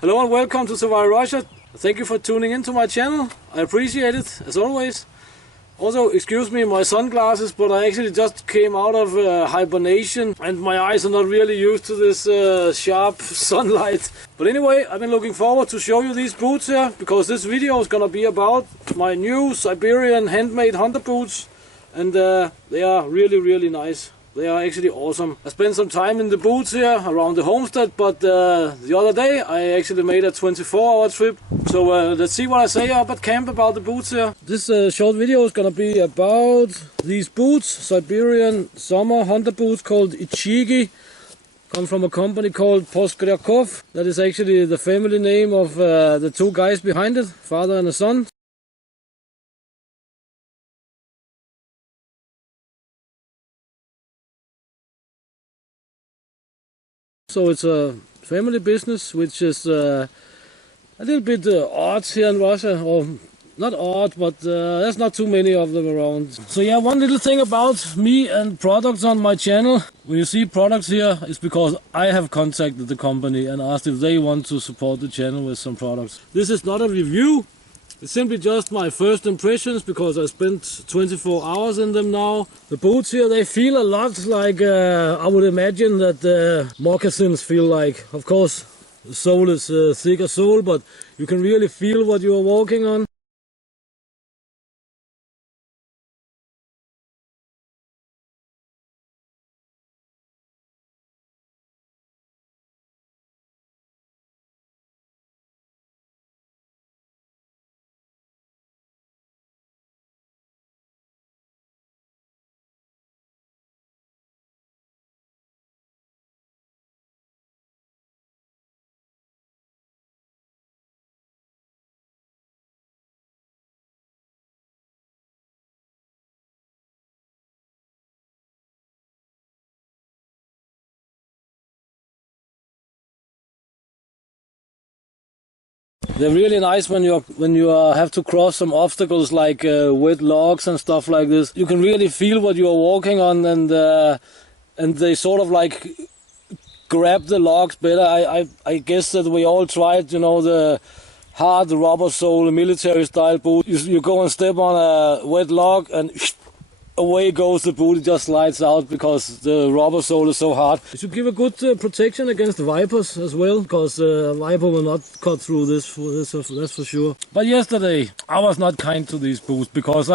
Hello and welcome to Survival Russia. Thank you for tuning into my channel. I appreciate it, as always. Also, excuse me my sunglasses, but I actually just came out of hibernation and my eyes are not really used to this sharp sunlight. But anyway, I've been looking forward to show you these boots here, because this video is gonna be about my new Siberian handmade hunter boots. And they are really nice. They are actually awesome. I spent some time in the boots here around the homestead, but the other day I actually made a 24-hour trip. So let's see what I say up at camp about the boots here. This short video is gonna be about these boots, Siberian summer hunter boots called Ichigi. Come from a company called Bushcraft. That is actually the family name of the two guys behind it, father and a son. So it's a family business, which is a little bit odd here in Russia, or not odd, but there's not too many of them around. So yeah, one little thing about me and products on my channel. When you see products here, it's because I have contacted the company and asked if they want to support the channel with some products. This is not a review. It's simply just my first impressions, because I spent 24 hours in them now. The boots here, they feel a lot like I would imagine that moccasins feel like. Of course, the sole is thicker sole, but you can really feel what you are walking on. They're really nice when you have to cross some obstacles like wet logs and stuff like this. You can really feel what you are walking on, and they sort of like grab the logs better. I guess that we all tried, you know, the hard rubber sole military style boot. You go and step on a wet log and away goes the boot. It just slides out because the rubber sole is so hard. It should give a good protection against vipers as well, because a viper will not cut through this, that's for sure. But yesterday I was not kind to these boots, because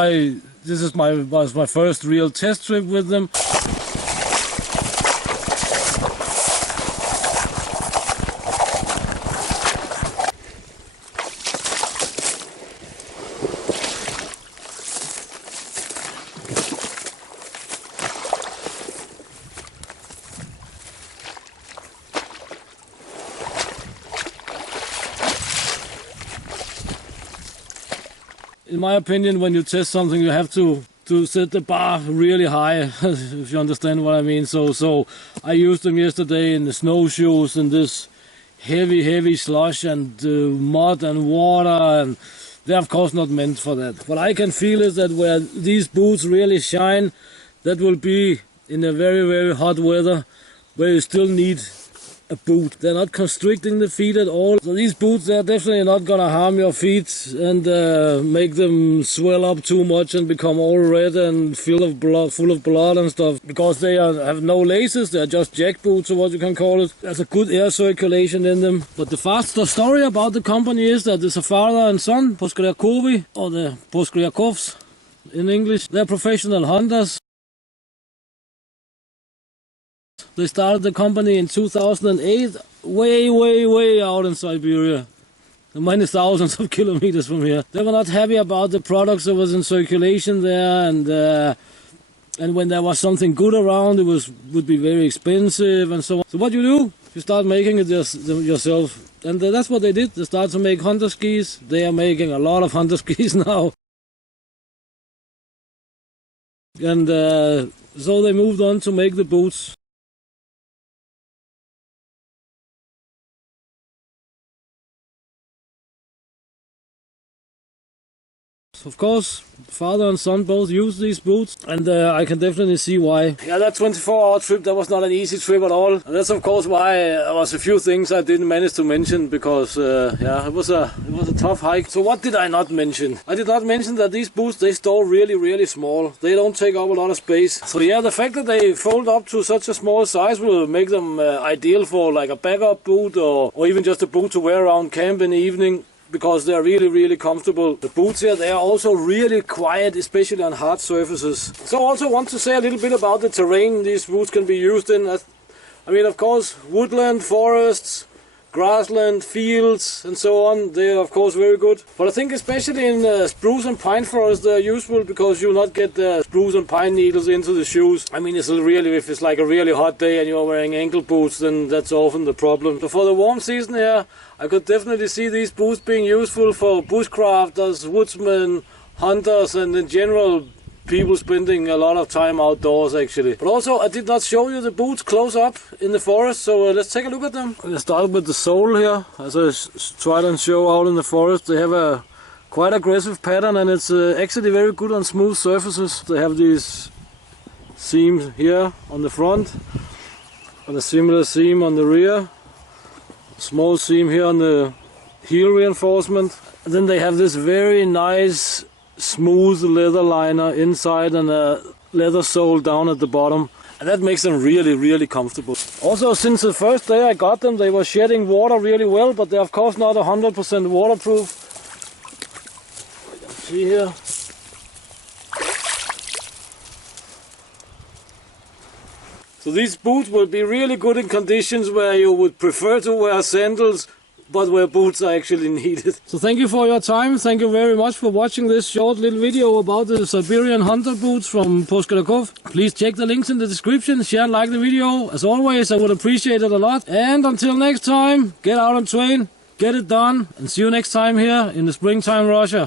this was my first real test trip with them. In my opinion, when you test something, you have to set the bar really high, if you understand what I mean. So I used them yesterday in the snowshoes, in this heavy slush and mud and water, and they're of course not meant for that. What I can feel is that where these boots really shine, that will be in a very hot weather, where you still need a boot. They're not constricting the feet at all. So these boots, they're definitely not gonna harm your feet and make them swell up too much and become all red and full of blood and stuff, because they have no laces. They're just jack boots, or what you can call it. There's a good air circulation in them. But the story about the company is that it's a father and son, Bushcraft, or the Bushcrafts in English. They're professional hunters. They started the company in 2008, way out in Siberia, many thousands of kilometers from here. They were not happy about the products that was in circulation there, and when there was something good around, it would be very expensive and so on. So what you do, you start making it yourself, and that's what they did. They started to make hunter skis. They are making a lot of hunter skis now, and so they moved on to make the boots. of course, father and son both use these boots, and I can definitely see why. Yeah, that 24-hour trip, that was not an easy trip at all. And that's of course why there was a few things I didn't manage to mention, because yeah, it was a tough hike. So what did I not mention? I did not mention that these boots, they store really small. They don't take up a lot of space. So yeah, the fact that they fold up to such a small size will make them ideal for like a backup boot, or even just a boot to wear around camp in the evening, because they're really comfortable. The boots here, they are also really quiet, especially on hard surfaces. So I also want to say a little bit about the terrain these boots can be used in. I mean, of course, woodland, forests, grassland, fields, and so on, they are of course very good. But I think especially in spruce and pine forest, they're useful, because you'll not get the spruce and pine needles into the shoes. I mean, if it's like a really hot day and you're wearing ankle boots, then that's often the problem. So for the warm season here, I could definitely see these boots being useful for bushcrafters, woodsmen, hunters, and in general people spending a lot of time outdoors actually. But also, I did not show you the boots close up in the forest, so let's take a look at them. Let's start with the sole here. As I tried and show out in the forest, they have a quite aggressive pattern, and it's actually very good on smooth surfaces. They have these seams here on the front, and a similar seam on the rear, small seam here on the heel reinforcement. And then they have this very nice smooth leather liner inside and a leather sole down at the bottom, and that makes them really comfortable. Also, since the first day I got them, they were shedding water really well, but they're of course not 100% waterproof. You can see here. So these boots will be really good in conditions where you would prefer to wear sandals, but where boots are actually needed. So thank you for your time. Thank you very much for watching this short little video about the Siberian hunter boots from Bushcraft. Please check the links in the description, share and like the video. As always, I would appreciate it a lot. And until next time, get out and train, get it done, and see you next time here in the springtime Russia.